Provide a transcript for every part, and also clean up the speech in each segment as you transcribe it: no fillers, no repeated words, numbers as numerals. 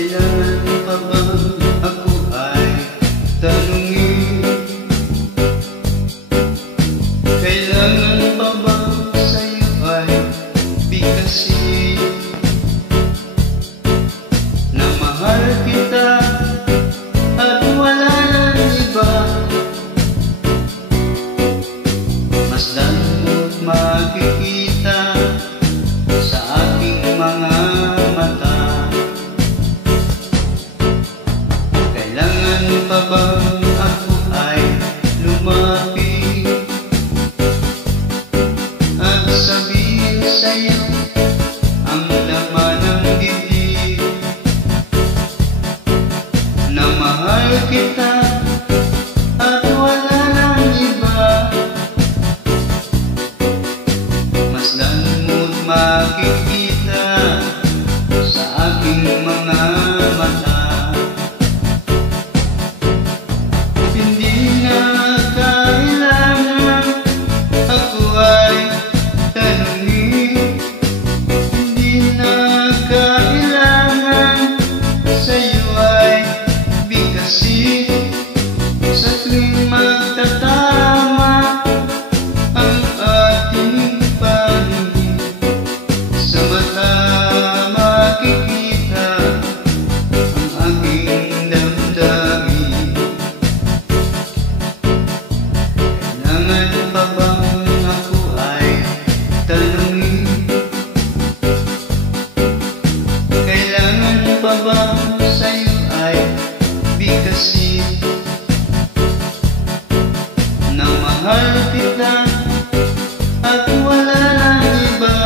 Kailangan pa bang ako ay tanungin? Kailangan pa bang sa'yo ay bigkasin na mahal kita at wala nang iba? Masdan mo't makikita sa aking mga mata. Kailangan pa bang ako ay lumapit at sabihin sa'yo ang laman ng dibdib na mahal kita at wala nang iba? Masdan mo't makikita sa aking mga mata. Hindi na kailangan ako ay tanungin, hindi na kailangan sa'yo ay bigkasin. Sa tuwing magtatama ang ating paningin, sa mata makikita ang aking damdamin. Kailangan pa bang ako ay tanungin? Kailangan pa bang sa'yo ay bigkasin na mahal kita at wala nang iba?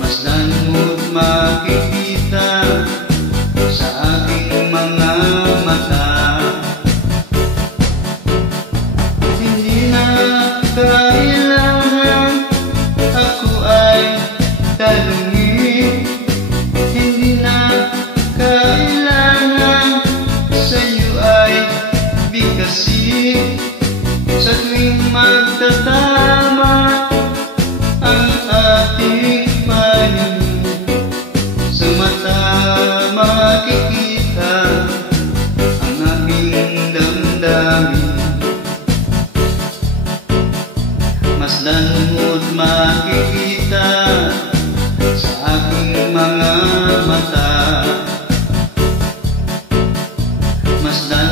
Masdan mo't makikita sa aking mga mata. Hindi na kailangan ako ay tanungin, hindi na kailangan sa'yo ay bigkasin. Sa tuwing magtatama ang ating paningin, sa mata makikita ang aking damdamin. Masdan mo't makikita sa aking mga mata. Masdan